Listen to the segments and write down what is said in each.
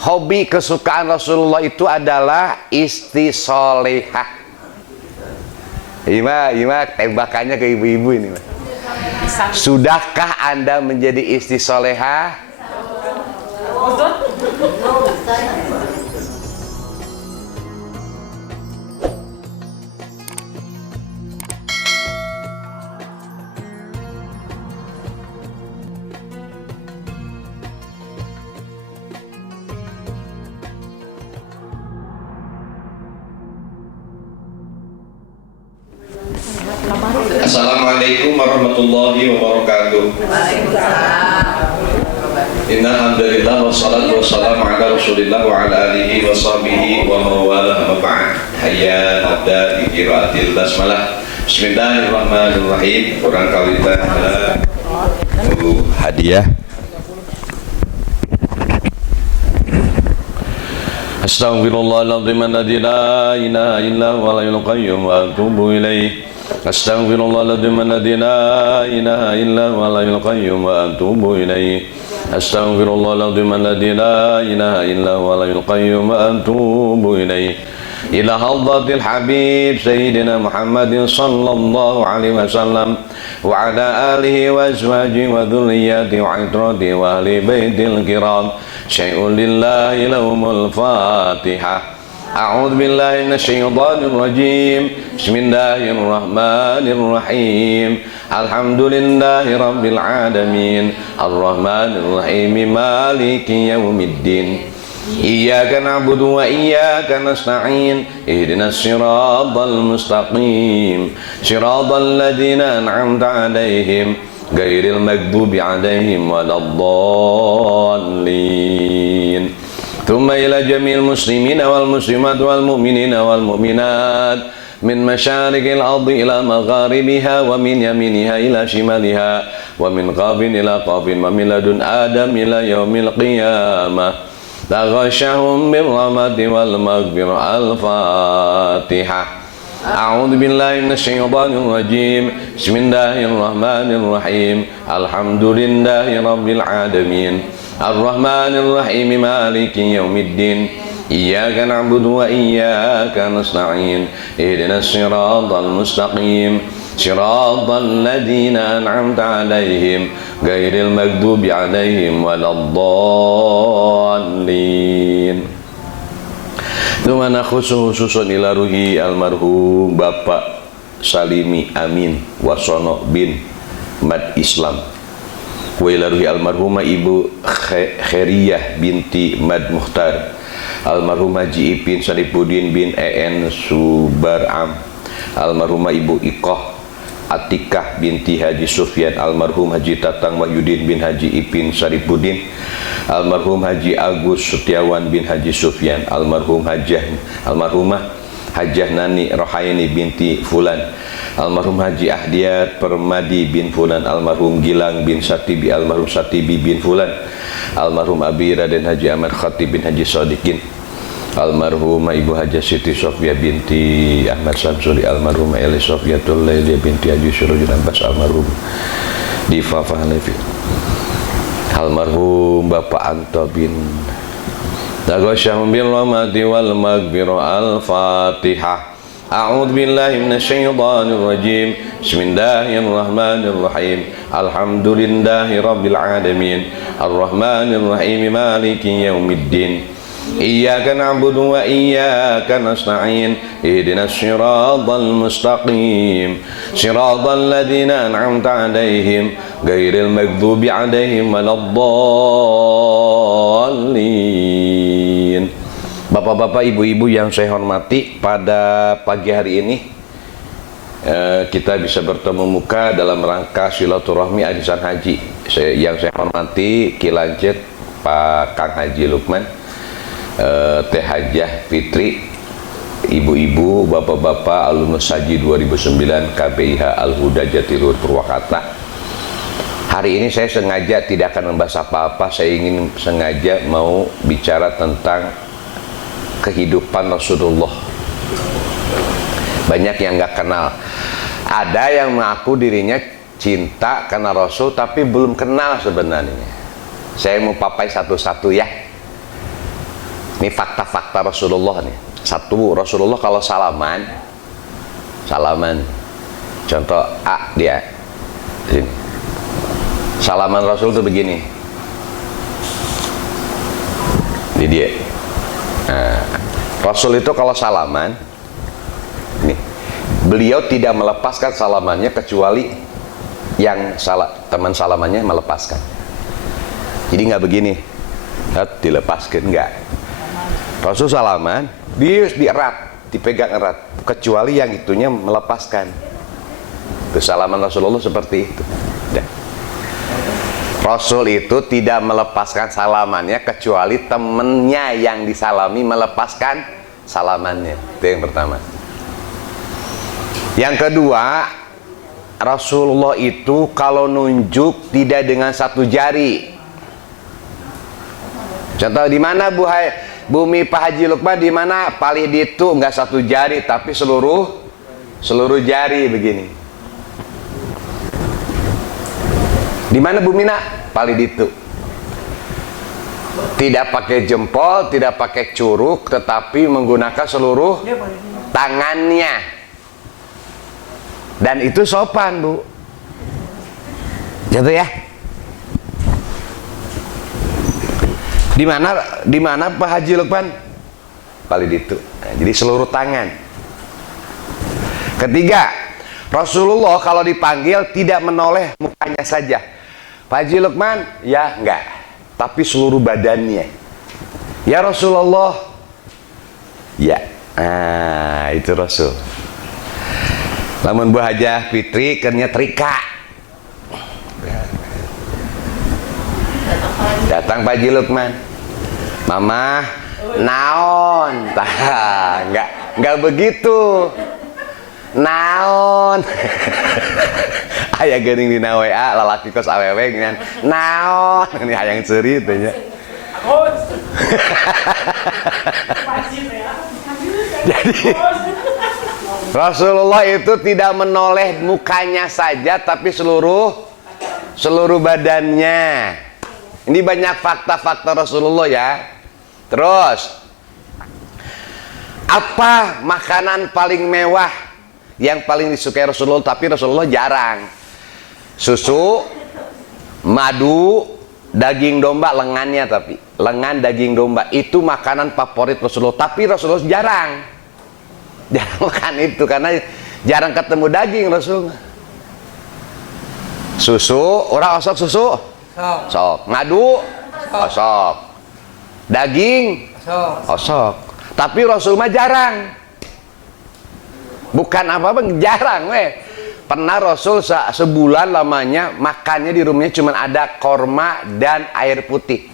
hobi kesukaan Rasulullah itu adalah istri solehah. Ima tembakannya ke ibu-ibu ini. Sudahkah Anda menjadi istri solehah? Assalamualaikum warahmatullahi wabarakatuh. Innal hamdalillah wassalatu wassalamu ala Rasulillah wa ala alihi wa sahbihi wa mawalah amma ba'd. Hayya nabda bi qiraatil basmalah. Bismillahirrahmanirrahim. Kurang kawita hadiah. Astaghfirullahaladzim alladzi la ilaha illa huwal hayyul qayyum wa atubu ilaih. Astaghfirullahaladzim alladzi la ilaha illa huwal hayyul qayyum wa atubu ilaih. Astaghfirullahaladzim alladzi la ilaha illa huwal hayyul qayyum wa atubu ilaih. Ila hadratil habib sayyidina Muhammadin sallallahu alaihi wasallam wa ala alihi wa azwajihi wa dhurriyyatihi wa itratihi wa ahli baitil kiram. Syai'un lillahi lahumul fatihah. A'udzu billahi minasyaitonir rajim. Bismillahirrahmanirrahim. Alhamdulillahi rabbil alamin. Arrahmanir rahim. Maliki yaumiddin. Iyyaka na'budu wa iyyaka nasta'in. Ihdinas siratal mustaqim. Siratal ladzina an'amta 'alaihim ghairil maghdubi 'alaihim waladdallin. Thumma ila jami'il muslimina wal muslimat wal mu'minina wal mu'minat min masyariqil ardi ila magharibiha wa min yaminiha ila shimaliha wa min qafin ila qafin wa min ladun adam ila yaumil qiyamah. Taghashahum bir rahmati wal maghfirah. Al-Fatihah. A'udzu billahi minasyaitonir rajim. Bismillahirrahmanirrahim. Alhamdulillahi rabbil alamin. Ar-Rahmanir Rahim. Maliki yaumiddin. Iyyaka na'budu wa iyyaka nasta'in. Ihdinas siratal mustaqim. Siratal ladzina an'amta 'alaihim ghairil maghdubi 'alaihim waladdallin. Tumana khususun ila ruhi almarhum Bapak Salimi Amin Wasono bin Mad Islam wa ila ruhi almarhumah Ibu Khairiyah binti Mad Mukhtar, almarhum Haji Ipin Saripudin bin En Subaram, almarhumah Ibu Ikoh Atikah binti Haji Sufyan, almarhum Haji Tatang Wahyudin bin Haji Ipin Saripudin, almarhum Haji Agus Setiawan bin Haji Sufyan, almarhumah Hajah Nani Rohaini binti Fulan, almarhum Haji Ahdiat Permadi bin Fulan, almarhum Gilang bin Satibi, almarhum Satibi bin Fulan, almarhum Abi Raden Haji Ahmad Khatib bin Haji Sadikin, almarhumah Ibu Hajah Siti Sofia binti Ahmad Samsuri, almarhumah Eli Sofiatul Laili binti Haji Surujun Abbas, almarhum Diva Fahlevi, almarhum Bapak Anto bin Taghashahum bil rahmati wal maghfirah. Al-Fatihah. A'udzu billahi minasyaitonir rajim. Bismillahirrahmanirrahim. Alhamdulillahi rabbil alamin. Arrahmanir rahim. Maliki yaumiddin. Iyyaka na'budu wa iyyaka nasta'in. Ihdinas siratal mustaqim. Siratal ladzina an'amta 'alaihim ghairil maghdubi 'alaihim waladdallin. Bapak-bapak, ibu-ibu yang saya hormati, pada pagi hari ini kita bisa bertemu muka dalam rangka silaturahmi arisan haji. Yang saya hormati Ki Lancet Pak Kang Haji Lukman, Teh Hajah Fitri, ibu-ibu, bapak-bapak alumnus haji 2009 KBIH Al-Huda Jatiluhur Purwakarta. Hari ini saya sengaja tidak akan membahas apa-apa. Saya ingin sengaja mau bicara tentang kehidupan Rasulullah. Banyak yang nggak kenal. Ada yang mengaku dirinya cinta karena Rasul tapi belum kenal sebenarnya. Saya mau papai satu-satu ya. Ini fakta-fakta Rasulullah nih. Satu, Rasulullah kalau salaman, contoh A dia, ini. Salaman Rasul tuh begini. Ini dia. Nah, Rasul itu kalau salaman, nih, beliau tidak melepaskan salamannya kecuali yang teman salamannya melepaskan. Jadi nggak begini, dilepaskan nggak. Rasul salaman, dia dierat, dipegang erat, kecuali yang itunya melepaskan. Itu salaman Rasulullah seperti itu. Dah. Rasul itu tidak melepaskan salamannya kecuali temennya yang disalami melepaskan salamannya. Itu yang pertama. Yang kedua, Rasulullah itu kalau nunjuk tidak dengan satu jari. Contoh di mana bumi Pak Haji Lukman, di mana palih itu enggak satu jari tapi seluruh jari begini. Di mana bumi nak? Palih itu. Tidak pakai jempol, tidak pakai curug, tetapi menggunakan seluruh tangannya. Dan itu sopan, Bu. Gitu ya. Di mana Pak Haji Lukman? Palih itu. Nah, jadi seluruh tangan. Ketiga, Rasulullah kalau dipanggil tidak menoleh mukanya saja. Pak Haji Lukman, ya enggak, tapi seluruh badannya. Ya Rasulullah, ya. Ah, itu Rasul. Lamun Bu Hajah Fitri kernya trika. Datang Pak Haji Lukman, Mama, naon? Tah, enggak begitu. Naon? Aya geuning dina WA lalaki kos awewe ngan naon? Ini hayang ceuri teh nya. Jadi Rasulullah itu tidak menoleh mukanya saja tapi seluruh badannya. Ini banyak fakta-fakta Rasulullah ya. Terus, apa makanan paling mewah yang paling disukai Rasulullah tapi Rasulullah jarang? Susu, madu, daging domba, lengannya tapi lengan daging domba itu makanan favorit Rasulullah tapi Rasulullah jarang makan itu karena jarang ketemu daging Rasul. Susu, orang osok susu, sok. Madu, osok. Daging, osok. Tapi Rasul mah jarang. Bukan apa-apa, jarang weh. Pernah Rasul sebulan lamanya makannya di rumahnya cuma ada korma dan air putih.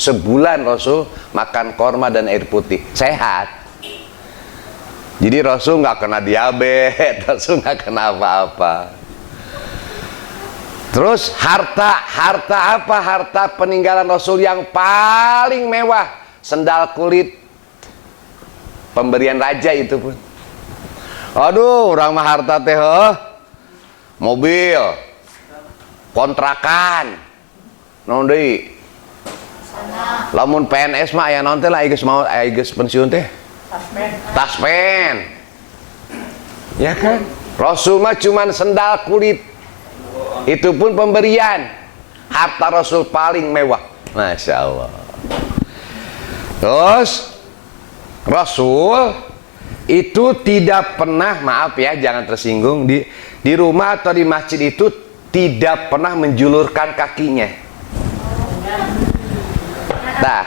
Sebulan Rasul makan korma dan air putih. Sehat. Jadi Rasul nggak kena diabetes, Rasul nggak kena apa-apa. Terus harta apa? Harta peninggalan Rasul yang paling mewah, sendal kulit pemberian raja itu pun. Aduh, orang mah harta teh mobil, kontrakan, naon deui? Lamun PNS mah aya naon teh lah geus pensiun teh. Taspen. Ya kan? Rasul mah cuman sendal kulit. Itu pun pemberian. Harta Rasul paling mewah. Masya Allah. Terus Rasul itu tidak pernah, maaf ya jangan tersinggung, di rumah atau di masjid itu tidak pernah menjulurkan kakinya. Nah,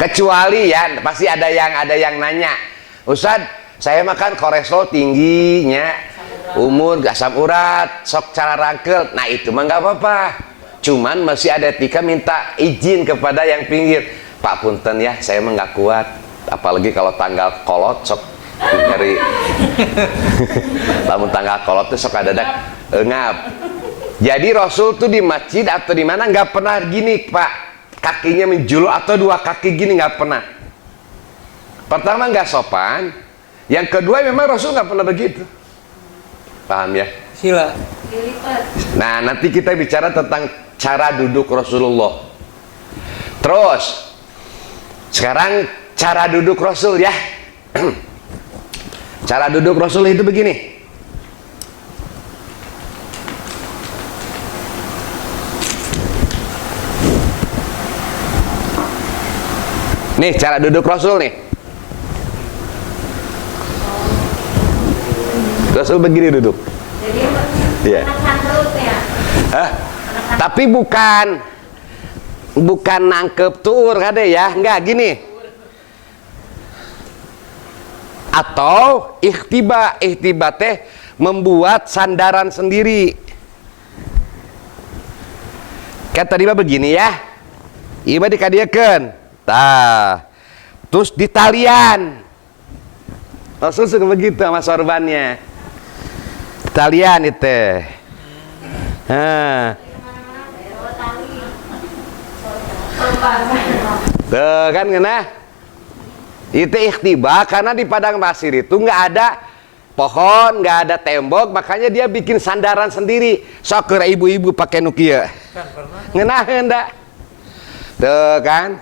kecuali ya pasti ada yang nanya, Ustad, saya makan kolesterol tingginya, umur asam urat, sok cara rangkel. Nah itu mah nggak apa-apa. Cuman masih ada etika minta izin kepada yang pinggir. Pak punten ya, saya mah nggak kuat. Apalagi kalau tanggal kolot sok nyari. Lamun tanggal kolot tuh sok adadak engap. Jadi Rasul tuh di masjid atau di mana nggak pernah gini Pak. Kakinya menjulur atau dua kaki gini nggak pernah. Pertama nggak sopan, yang kedua memang Rasul nggak pernah begitu. Paham ya? Sila. Nah nanti kita bicara tentang cara duduk Rasulullah. Terus Sekarang cara duduk Rasul ya. Cara duduk Rasul itu begini. Nih cara duduk Rasul nih. Rasul begini duduk. Jadi Iya. menekan perut ya. Hah? Tapi bukan nangkep tur kade ya, enggak gini. Atau ikhtiba teh membuat sandaran sendiri. Kan tadi mah begini ya. Iba dikadiakeun. Tah. Terus di talian. Rasul suka begitu sama sorbannya. Talian itu. Nah. Tuh kan kena. Itu ikhtiba karena di padang pasir itu nggak ada pohon, nggak ada tembok, makanya dia bikin sandaran sendiri. Sok ke ibu-ibu pakai nukia. Ngena hendak. Tuh kan.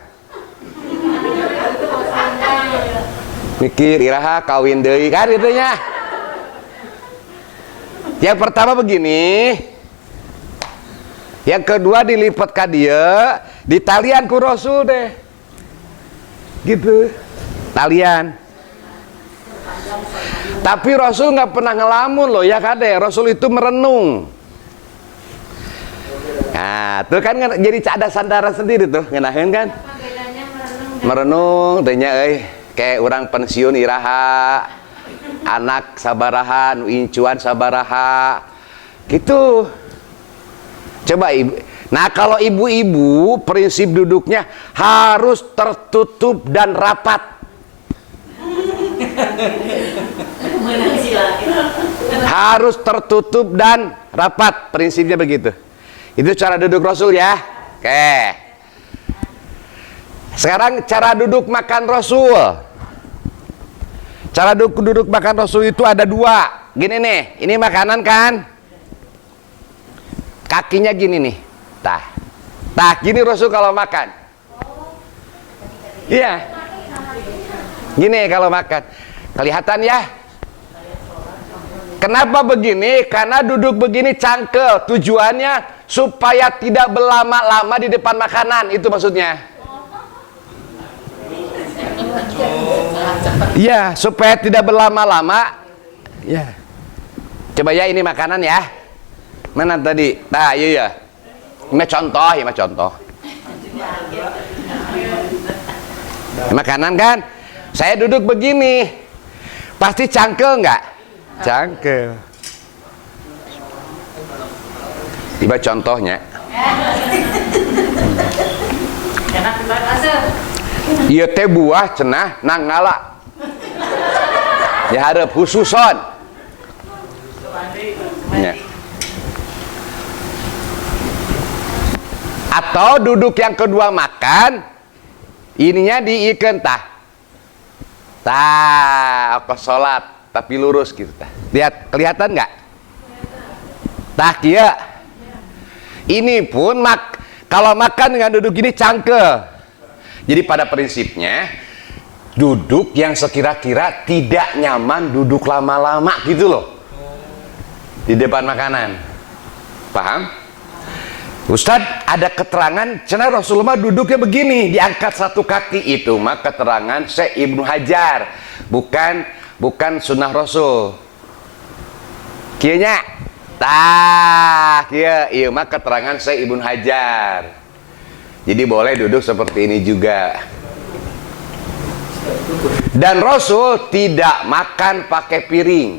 Mikir iraha kawin deui kan itunya. Yang pertama begini. Yang kedua dilipat ka dia, ditalian ku Rasul deh. Gitu. Talian. Tapi Rasul nggak pernah ngelamun loh ya kade. Rasul itu merenung. Nah, tuh kan jadi ada sandaran sendiri tuh, ngenaheun kan? Apa bedanya merenung dan Merenung tanya kayak orang pensiun iraha, anak sabaraha, nu incuan sabaraha. Gitu. Coba ibu. Nah, kalau ibu-ibu prinsip duduknya harus tertutup dan rapat. Harus tertutup dan rapat, prinsipnya begitu. Itu cara duduk Rasul ya. Oke. Sekarang cara duduk makan Rasul. Cara duduk makan Rasul itu ada dua. Gini nih, ini makanan kan? Kakinya gini nih. Tah, gini Rasul kalau makan. Iya. Gini kalau makan. Kelihatan ya? Kenapa begini? Karena duduk begini cangkel. Tujuannya supaya tidak berlama-lama di depan makanan. Itu maksudnya. Iya, supaya tidak berlama-lama. Ya. Coba ya ini makanan ya. Mana tadi? Nah, iya. Ini contoh. Makanan kan? Saya duduk begini. Pasti cangkel nggak? Cangkel. Tiba contohnya. enak banget. Ieu teh buah cenah nang ngala. Ya hareup khususon. Ya. Atau duduk yang kedua makan, ininya diikeun tah. Tah, ke salat tapi lurus gitu tah. Lihat, kelihatan nggak? Tah kieu. Ini pun kalau makan dengan duduk ini cangkel. Jadi pada prinsipnya duduk yang sekira-kira tidak nyaman duduk lama-lama gitu loh. Di depan makanan. Paham? Ustadz, ada keterangan cenah Rasulullah duduknya begini, diangkat satu kaki, itu mah keterangan Syekh Ibnu Hajar, bukan sunnah Rasul. Kieu nya. Tah, kieu mah keterangan Syekh Ibnu Hajar. Jadi boleh duduk seperti ini juga. Dan Rasul tidak makan pakai piring.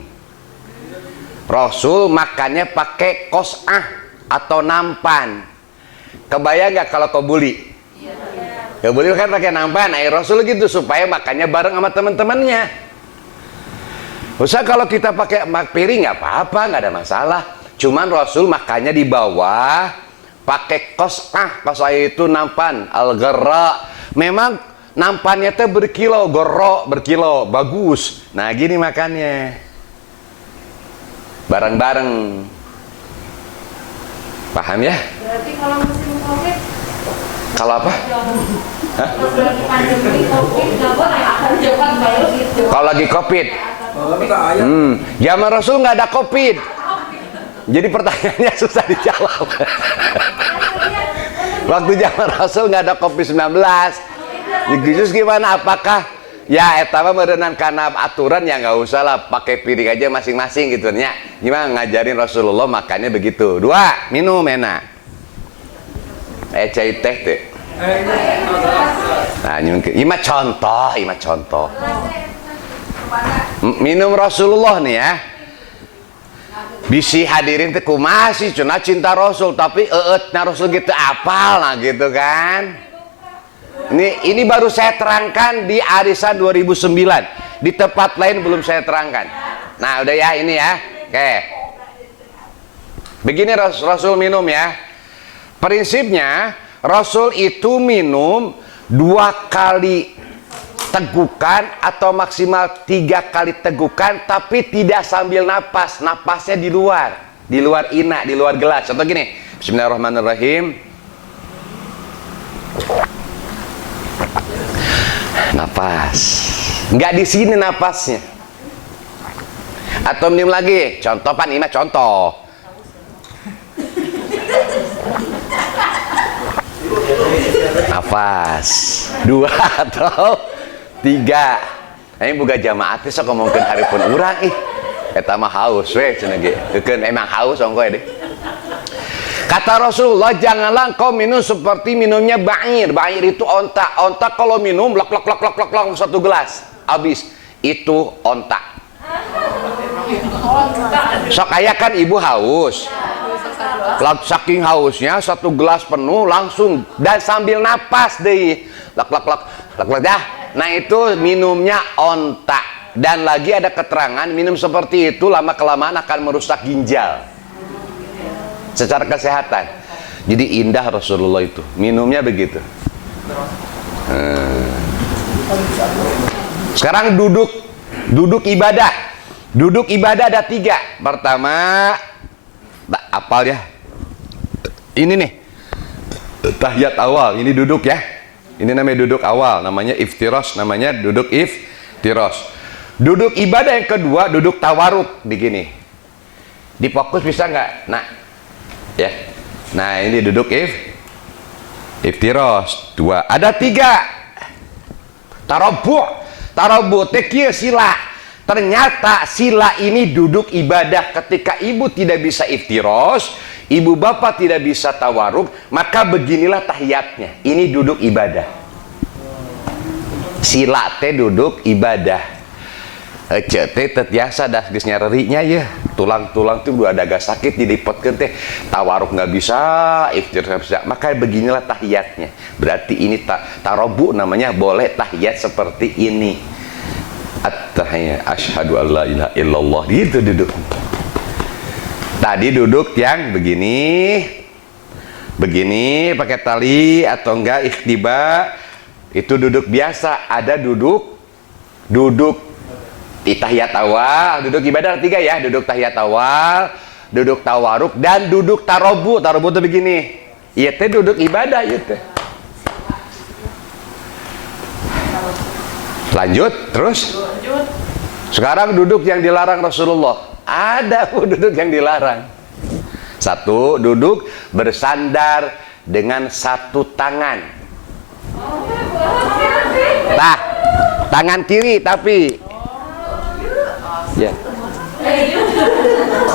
Rasul makannya pakai qos'ah atau nampan. Kebayang nggak kalau kobuli? Kobuli kan pakai nampan. Rasul gitu supaya makannya bareng sama teman-temannya. Usah kalau kita pakai piring nggak apa-apa, nggak ada masalah. Cuman Rasul makannya di bawah pakai qos'ah. Qos'ah itu nampan al-gharra. Memang nampannya teh berkilo, gorok berkilo, bagus. Nah gini makannya. Bareng-bareng. Paham ya? Berarti kalau musim Covid Kalau apa? Pas lagi pandemi COVID nggak boleh akan cepat baru gitu. Kalau lagi Covid. Zaman Rasul nggak ada Covid. Jadi pertanyaannya susah dijawab. Waktu zaman Rasul nggak ada Covid-19. Terus gimana? Apakah ya etama merenang karena aturan ya nggak usah lah, pakai piring aja masing-masing gitu ya. Gimana ngajarin Rasulullah makannya begitu. 2, minum enak. Cai teh teh. Nah, ima contoh. Minum Rasulullah nih ya. Bisi hadirin teh kumaha sih cenah cinta Rasul tapi eutna Rasul gitu apal nah gitu kan. Ini baru saya terangkan di arisan 2009. Di tempat lain belum saya terangkan. Nah, udah ya ini ya. Oke. Begini Rasul minum ya. Prinsipnya Rasul itu minum 2 kali tegukan atau maksimal 3 kali tegukan, tapi tidak sambil napas. Napasnya di luar ina, di luar gelas. Contoh gini, Bismillahirrahmanirrahim. Napas, nggak di sini napasnya. Atau minum lagi. Contoh pan ini contoh. Nafas 2 atau 3. Ini buka jamaah teh sok ngomongkeun hareupeun urang eta mah haus we cenah ge. Eukeun emang haus ongkoe deh. Kata Rasulullah, janganlah engkau minum seperti minumnya ba'ir. Ba'ir itu onta. Onta kalau minum lak 1 gelas habis. Itu onta. Sok aya kan ibu haus. Saking hausnya 1 gelas penuh langsung dan sambil napas deh. Lak dah. Nah itu minumnya onta. Dan lagi ada keterangan minum seperti itu lama kelamaan akan merusak ginjal secara kesehatan. Jadi indah Rasulullah itu minumnya begitu. Sekarang duduk ibadah. Duduk ibadah ada 3. Pertama, apal ya. Ini nih tahiyat awal. Ini duduk ya. Ini namanya duduk awal. Namanya iftiros. Namanya duduk iftiros. Duduk ibadah yang kedua, duduk tawaruk begini. Difokus bisa nggak? Nah, ya. Nah ini duduk iftiros 2. Ada 3. Tarobu tekieu sila. Ternyata sila ini duduk ibadah. Ketika ibu tidak bisa iftiros, ibu bapak tidak bisa tawaruk, maka beginilah tahiyatnya. Ini duduk ibadah. Sila teh duduk ibadah. Teh tetiasa dah geus nyarerinya ya. Tulang-tulang tuh udah agak sakit dilipatkeun teh. Tawaruk nggak bisa, iftir nggak bisa. Maka beginilah tahiyatnya. Berarti ini tarobu namanya, boleh tahiyat seperti ini. At-tahiyat asyhadu alla ilaha illallah. Gitu duduk. Tadi duduk yang begini. Begini pakai tali atau enggak ikhtiba. Itu duduk biasa. Ada duduk di tahiyat awal, duduk ibadah 3 ya, duduk tahiyat awal, duduk tawaruk, dan duduk tarobu. Tarobu itu begini. Iya teh duduk ibadah ya teh. Lanjut, terus. Sekarang duduk yang dilarang Rasulullah. Ada duduk yang dilarang. 1, duduk bersandar dengan 1 tangan. Nah, tangan kiri tapi ya.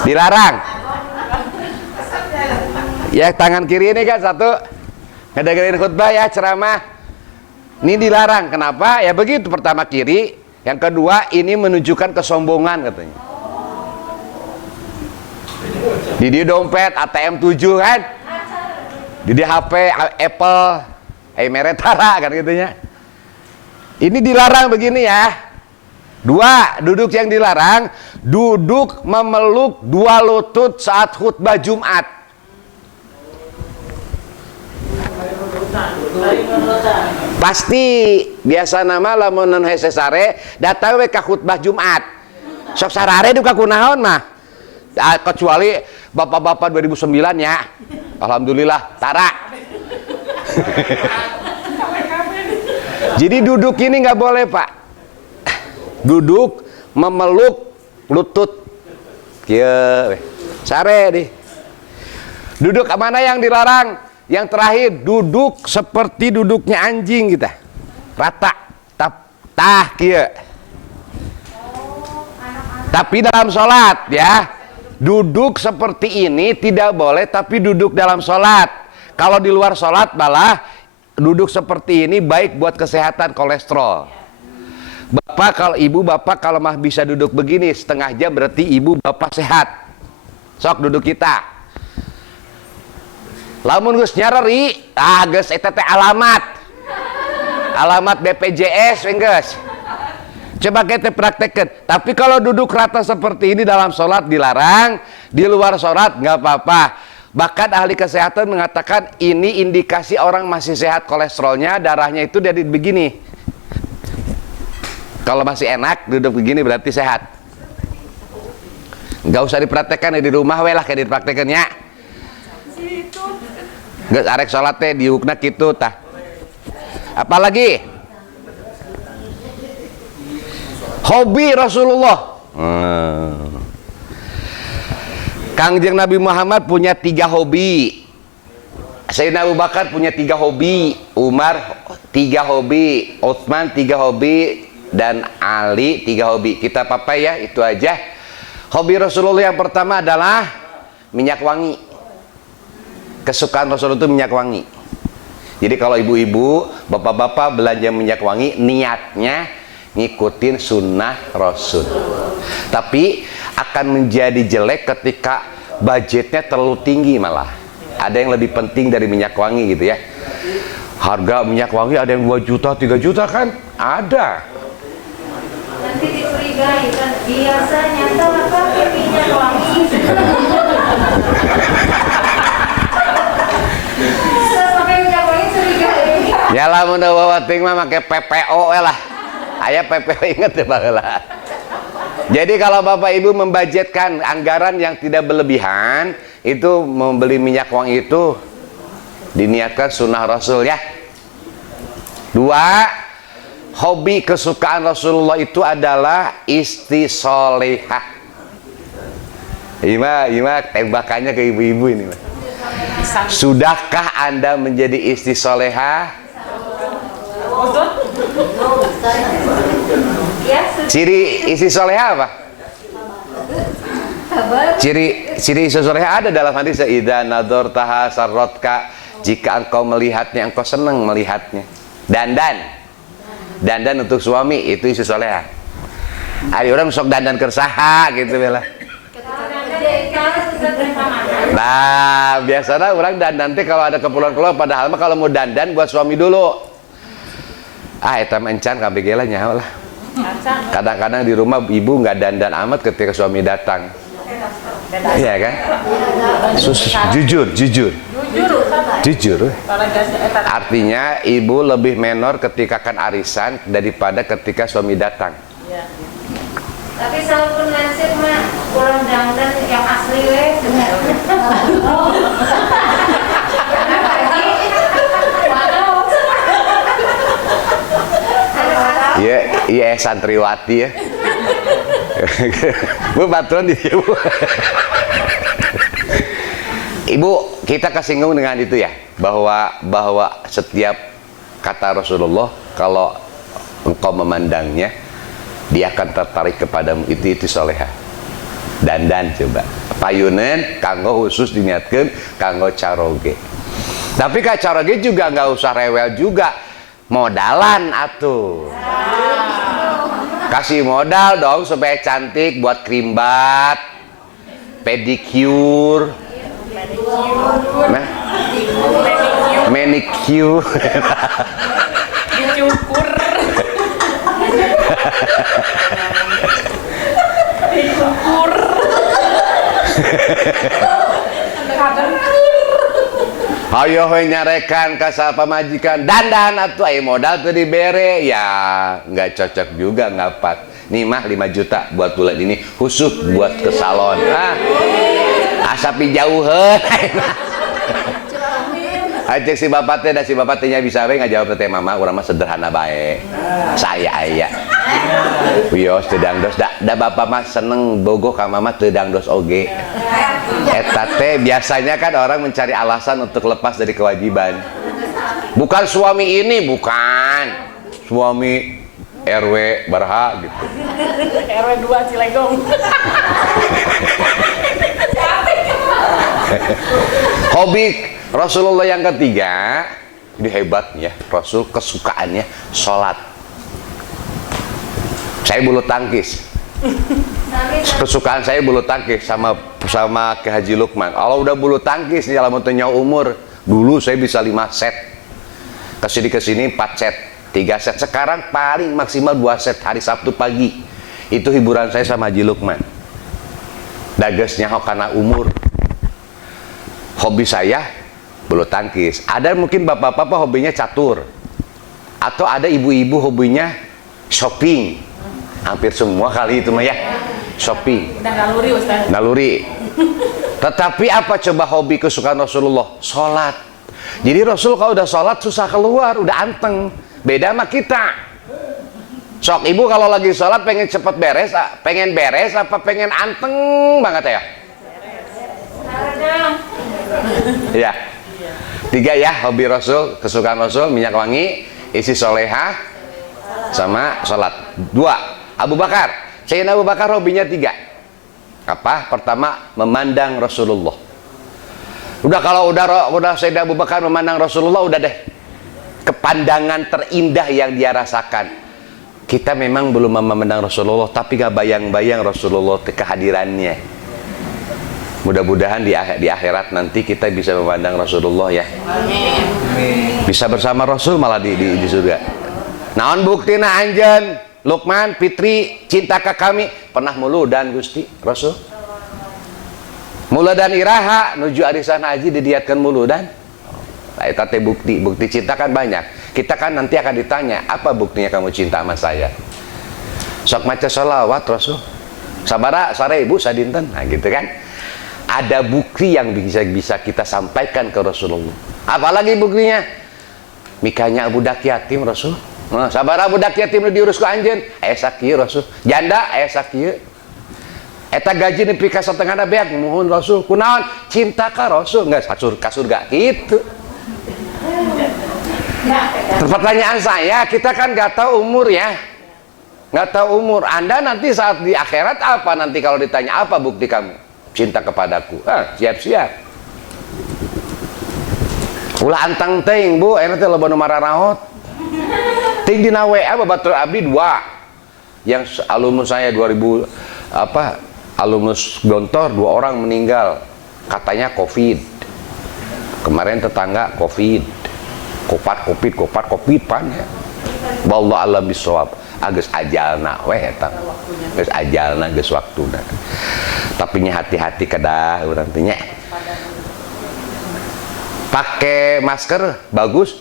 Dilarang. Ya tangan kiri ini kan 1 ngedengerin khutbah ya, ceramah. Ini dilarang. Kenapa? Ya begitu. Pertama kiri, yang kedua ini menunjukkan kesombongan katanya. Di dia dompet ATM 7 kan? Di dia HP Apple meretara kan gitunya. Ini dilarang begini ya. 2, duduk yang dilarang, duduk memeluk 2 lutut saat khutbah Jumat. Pasti biasa nama lamun hese sare datang we ka khutbah Jumat. Sok sarare duka kunaon mah. Kecuali bapak-bapak 2009 ya. Alhamdulillah tara. Jadi duduk ini nggak boleh, Pak. Duduk memeluk lutut. Kieu. Sare deh. Duduk mana yang dilarang? Yang terakhir, duduk seperti duduknya anjing kita. Rata. Tah kieu. Tapi dalam sholat ya, duduk seperti ini tidak boleh, tapi duduk dalam sholat. Kalau di luar sholat malah duduk seperti ini baik buat kesehatan kolesterol. Bapak kalau ibu bapak kalau mah bisa duduk begini setengah jam berarti ibu bapak sehat. Sok duduk kita. Lamun geus nyareri, geus eta teh alamat. Alamat BPJS geus. Coba kita praktekkan. Tapi kalau duduk rata seperti ini dalam sholat dilarang, di luar sholat nggak apa-apa. Bahkan ahli kesehatan mengatakan ini indikasi orang masih sehat kolesterolnya, darahnya itu dari begini. Kalau masih enak duduk begini berarti sehat. Nggak usah dipraktekkan di rumah, welah kayak dipraktekkan ya. Nggak arek sholat teh diukna gitu tah. Apalagi hobi Rasulullah. Kangjeng Nabi Muhammad punya 3 hobi. Sayyidina Abu Bakar punya 3 hobi, Umar 3 hobi, Utsman 3 hobi, dan Ali 3 hobi. Kita papai ya, itu aja. Hobi Rasulullah yang pertama adalah minyak wangi. Kesukaan Rasulullah itu minyak wangi. Jadi kalau ibu-ibu, bapak-bapak belanja minyak wangi, niatnya ngikutin sunnah Rasul. Tapi akan menjadi jelek ketika budgetnya terlalu tinggi malah. Ada yang lebih penting dari minyak wangi gitu ya. Harga minyak wangi ada yang 2 juta, 3 juta kan? Ada. Nanti dicurigai kan, biasanya telah pakai minyak wangi. Pakai minyak wangi curigai. Ya lah mun bawa ting mah make PPO lah. Aya PPO inget ya baheula. Jadi kalau Bapak Ibu membudgetkan anggaran yang tidak berlebihan, itu membeli minyak wangi itu diniatkan sunnah Rasul ya. 2, hobi kesukaan Rasulullah itu adalah istisolehah. Ima tembakannya ke ibu-ibu ini. Sudahkah Anda menjadi istisolehah? Ciri isi soleha apa? Ciri isi soleha ada dalam hadis, idza nadortaha sarrotka, jika engkau melihatnya engkau senang melihatnya. Dandan untuk suami itu isi soleha. Ada orang sok dandan kersaha gitu bela. Nah biasanya orang dandan teh kalau ada keperluan padahal mah kalau mau dandan buat suami dulu. Eta mencan KBG lah nyawa lah. Kadang-kadang di rumah ibu nggak dandan amat ketika suami datang. Iya kan? Jujur. Artinya ibu lebih menor ketika kan arisan daripada ketika suami datang. Tapi salaupun lansir mah kurang dandan yang asli weh. Iya santriwati ya. Bu baturan di ibu. Ibu, kita kesinggung dengan itu ya, bahwa setiap kata Rasulullah kalau engkau memandangnya dia akan tertarik kepadamu, itu soleha. Dandan coba. Payunen kanggo khusus diniatkan kanggo caroge. Tapi kak caroge juga nggak usah rewel juga. Modalan atuh. Kasih modal dong supaya cantik buat krimbat, pedicure, manicure, dicukur, dicukur. Hayo nyarekan kasal pamajikan dandan atuh aya modal tuh dibere ya nggak cocok juga nggak pas. Nih mah 5 juta buat bulan ini khusus buat ke salon. Asapi jauheun. Ajek si bapak teh dan si bapak tehnya bisa we ngajawab teh mama urang mah sederhana bae. Saya aya. Wios teu dangdos da bapak mah seneng bogoh ka mama teu dangdos oge. Eta teh biasanya kan orang mencari alasan untuk lepas dari kewajiban. Bukan suami ini, bukan. Suami RW Barha gitu. RW 2 Cilegong. Hobi Rasulullah yang ketiga, ini hebatnya Rasul kesukaannya sholat. Saya bulu tangkis. Kesukaan saya bulu tangkis sama ke Haji Lukman. Kalau udah bulu tangkis nih dalam tentunya umur, dulu saya bisa 5 set. Kesini 4 set, 3 set. Sekarang paling maksimal 2 set hari Sabtu pagi. Itu hiburan saya sama Haji Lukman. Dagesnya karena umur. Hobi saya bulu tangkis. Ada mungkin bapak-bapak hobinya catur. Atau ada ibu-ibu hobinya shopping. Hampir semua kali itu mah ya. Shopping. Udah naluri Ustaz. Naluri. Tetapi apa coba hobi kesukaan Rasulullah? Sholat. Jadi Rasul kalau udah sholat susah keluar, udah anteng. Beda sama kita. Sok ibu kalau lagi sholat pengen cepet beres, pengen beres apa pengen anteng banget ya? Ya. 3 ya hobi Rasul, kesukaan Rasul, minyak wangi, isi solehah, sama sholat. 2, Abu Bakar. Sayyidina Abu Bakar hobinya 3. Apa? Pertama, memandang Rasulullah. Udah kalau udah Sayyidina Abu Bakar memandang Rasulullah, udah deh. Kepandangan terindah yang dia rasakan. Kita memang belum memandang Rasulullah, tapi gak bayang-bayang Rasulullah kehadirannya. Mudah-mudahan di akhirat nanti kita bisa memandang Rasulullah ya. Bisa bersama Rasul malah di surga. Naon buktina anjeun Lukman Fitri cinta ka kami pernah muludan Gusti Rasul. Muludan iraha nuju arisan haji didiatkeun muludan. Nah, eta teh bukti cinta kan banyak. Kita kan nanti akan ditanya, apa buktinya kamu cinta sama saya? Sok maca sholawat Rasul. Sabara sare ibu sadinten. Nah gitu kan. Ada bukti yang bisa kita sampaikan ke Rasulullah. Apalagi buktinya? Mikanya budak yatim Rasul. Nah, sabara budak yatim diurus ku anjeun, aya sakieu Rasul. Janda aya sakieu. Eta gaji nepi ka satengahna beak muhun Rasul. Kunaon? Cinta ka Rasul, enggak ka surga gitu. Pertanyaan saya, kita kan nggak tahu umur ya. Nggak tahu umur. Anda nanti saat di akhirat apa nanti kalau ditanya apa bukti kamu? Cinta kepadaku. Siap-siap. Ulah antang teuing Bu, enak teh loba nu mararaot. Ting dina WA babatur abdi 2. Yang alumnus saya 2000 alumnus Gontor 2 orang meninggal. Katanya Covid. Kemarin tetangga Covid. Covid pan ya. Wallahu a'lam bishawab. Geus ajalna we eta. Geus ajalna geus waktuna. Tapi nya hati-hati kedah urang teh nya. Pakai masker bagus.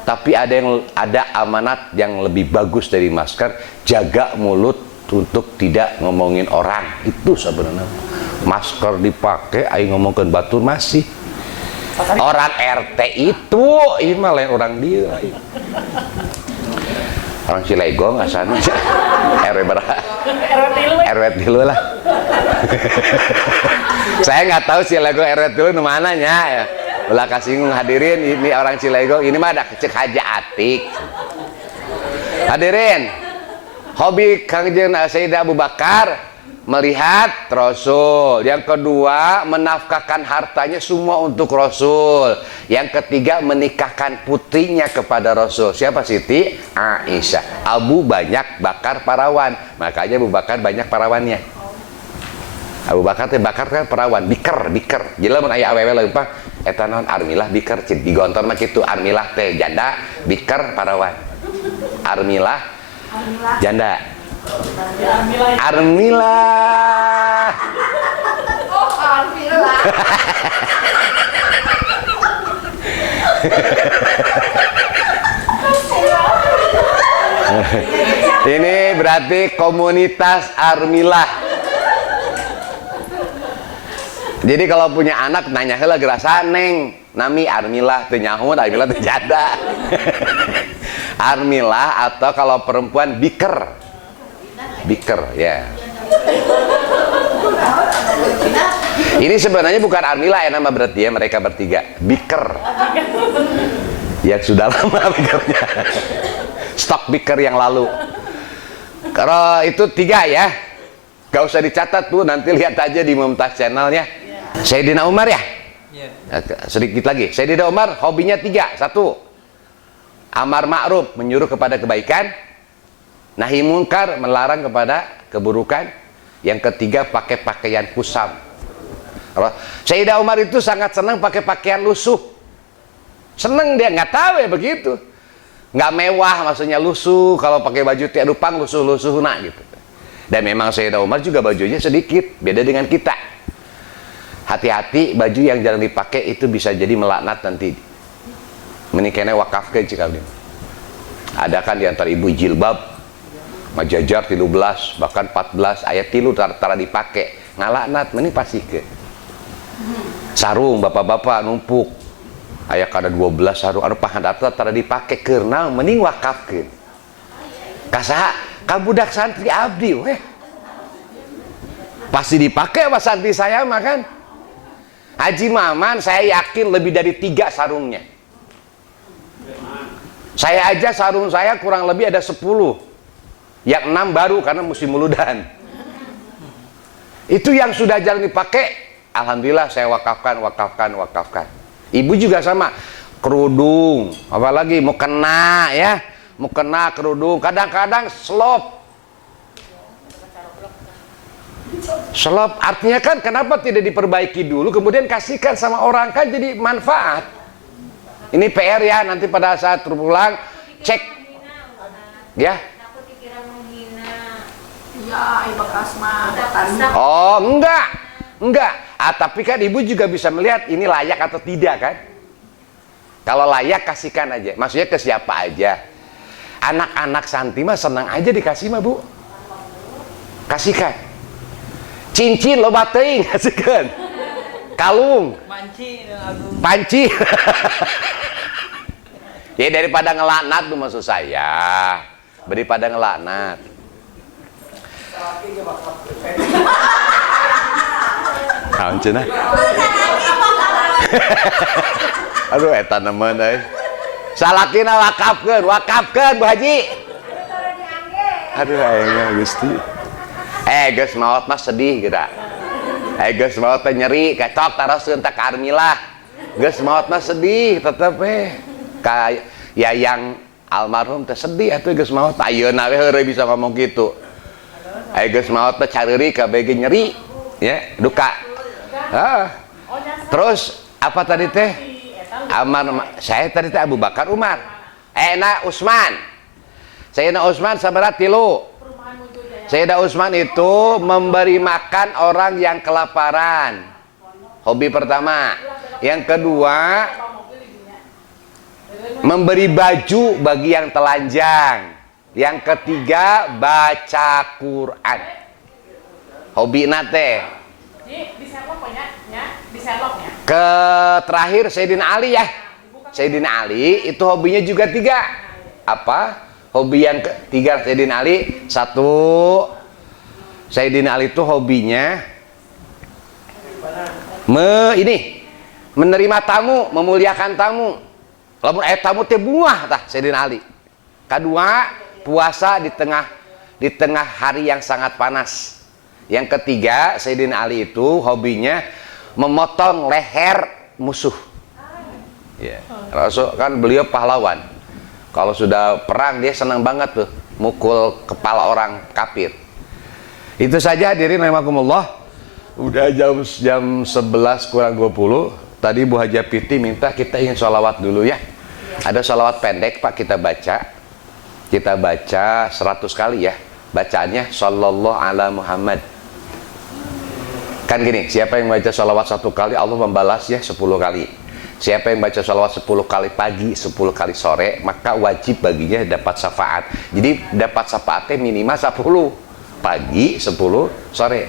Tapi ada amanat yang lebih bagus dari masker, jaga mulut untuk tidak ngomongin orang. Itu sebenarnya. Masker dipakai aing ngomongkeun batur masih. Orang RT itu, ini mah lain orang dia. Orang Cilegong asana RW berapa? RW tilu lah. Saya nggak tahu Cilegong RW tilu di mananya ya. Ulah kasih hadirin ini orang Cilegong, ini mah ada cek Haja Atik. Hadirin, hobi Kangjeng Sayyidina Abu Bakar melihat Rasul. Yang kedua, menafkahkan hartanya semua untuk Rasul. Yang ketiga, menikahkan putrinya kepada Rasul. Siapa Siti? Aisyah. Abu banyak bakar parawan, makanya Abu Bakar banyak parawannya. Abu Bakar teh bakar kan perawan, biker. Jelema mun aya awewe leumpah eta naon armilah biker, di gontor mah kitu armilah teh janda, biker parawan. Armilah janda. Armilah. Oh, Armilah. Ini berarti komunitas Armilah. Jadi kalau punya anak nanya heula gerasa neng nami Armilah teu nyaho, Armilah teu jada. Armilah atau kalau perempuan biker. Biker ya. Ini sebenarnya bukan Armilah ya nama berarti ya, mereka bertiga. Biker. Yang sudah lama bikernya. Stok biker yang lalu. Kalau itu 3 ya. Gak usah dicatat tuh, nanti lihat aja di Mumtaz channelnya. Sayyidina Umar ya? Sedikit lagi. Sayyidina Umar hobinya 3. 1. Amar ma'ruf, menyuruh kepada kebaikan. Nahi munkar, melarang kepada keburukan. Yang ketiga, pakai pakaian kusam. Sayyidina Umar itu sangat senang pakai pakaian lusuh. Seneng dia, nggak tahu ya begitu. Nggak mewah, maksudnya lusuh. Kalau pakai baju tiap rupang lusuh-lusuh nak gitu. Dan memang Sayyidina Umar juga bajunya sedikit, beda dengan kita. Hati-hati, baju yang jarang dipakai itu bisa jadi melaknat nanti. Menikahnya wakaf ke cikal. Ada kan di antara ibu jilbab, majajar 13, bahkan 14, ayat 3 tara dipakai. Ngalaknat, ini pasti ke. Sarung, bapak-bapak numpuk. Ayat kada 12 sarung, anu pahandata tara dipakai karena mending wakaf ke. Kasaha, kabudak santri abdi, weh. Pasti dipakai sama santri saya makan. Haji Maman saya yakin lebih dari 3 sarungnya. Saya aja sarung saya kurang lebih ada 10. Yang 6 baru karena musim muludan. Itu yang sudah jarang dipakai, alhamdulillah saya wakafkan. Ibu juga sama, kerudung, apalagi mau kena ya, mau kena kerudung, kadang-kadang slop. Selop artinya kan kenapa tidak diperbaiki dulu kemudian kasihkan sama orang, kan jadi manfaat. Ini PR ya, nanti pada saat terpulang cek ya. Takut dikira menghina. Iya, ibu kasma. Oh enggak. Tapi kan ibu juga bisa melihat ini layak atau tidak kan. Kalau layak kasihkan aja, maksudnya ke siapa aja. Anak-anak santri mah senang aja dikasih mah bu, kasihkan. Cincin lo teuing kasihkan. Kalung, panci. Ya daripada ngelaknat tuh maksud saya. Daripada ngelaknat. Kaon cenah. Aduh eta nemen euy. Salakina wakafkeun Bu Haji. Aduh ayeuna Gusti. Geus maot mah sedih geura. Geus maot teh nyeri, kacok taroskeun teh ka Armilah. Geus maot mah sedih tetep ka Yayang almarhum teh sedih atuh geus maot. Ayeuna we heureuy bisa ngomong kitu. Geus maot teh careurik ka bege nyeri, ya, duka. Terus apa tadi teh? Saya tadi teh Abu Bakar Umar. Usman. Sayyidina Usman sabaraha 3. Sayyidina Usman itu memberi makan orang yang kelaparan. Hobi pertama. Yang kedua, memberi baju bagi yang telanjang. Yang ketiga, baca Quran. Hobi nate. Di Sherlock ya? Di Sherlock ya? Terakhir Sayyidina Ali ya. Sayyidina Ali itu hobinya juga 3. Apa? Hobi yang ketiga Sayyidina Ali, 1, Sayyidina Ali itu hobinya menerima tamu, memuliakan tamu. Lamun tamu teh bunga tah Sayyidina Ali. Kedua, puasa di tengah hari yang sangat panas. Yang ketiga, Sayyidina Ali itu hobinya memotong leher musuh. Ya, Rasul kan beliau pahlawan. Kalau sudah perang dia senang banget tuh mukul kepala orang kafir. Itu saja hadirin rahimakumullah. Udah jam 11 kurang 20. Tadi Bu Haja Piti minta kita ingin sholawat dulu ya. Ada sholawat pendek Pak kita baca. Kita baca 100 kali ya. Bacaannya sallallahu ala Muhammad. Kan gini, siapa yang baca sholawat 1 kali Allah membalasnya 10 kali. Siapa yang baca sholawat 10 kali pagi, 10 kali sore, maka wajib baginya dapat syafaat. Jadi dapat syafaatnya minimal 10 pagi, 10 sore.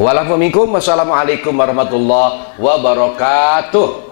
Walaupun minkum, wassalamualaikum warahmatullahi wabarakatuh.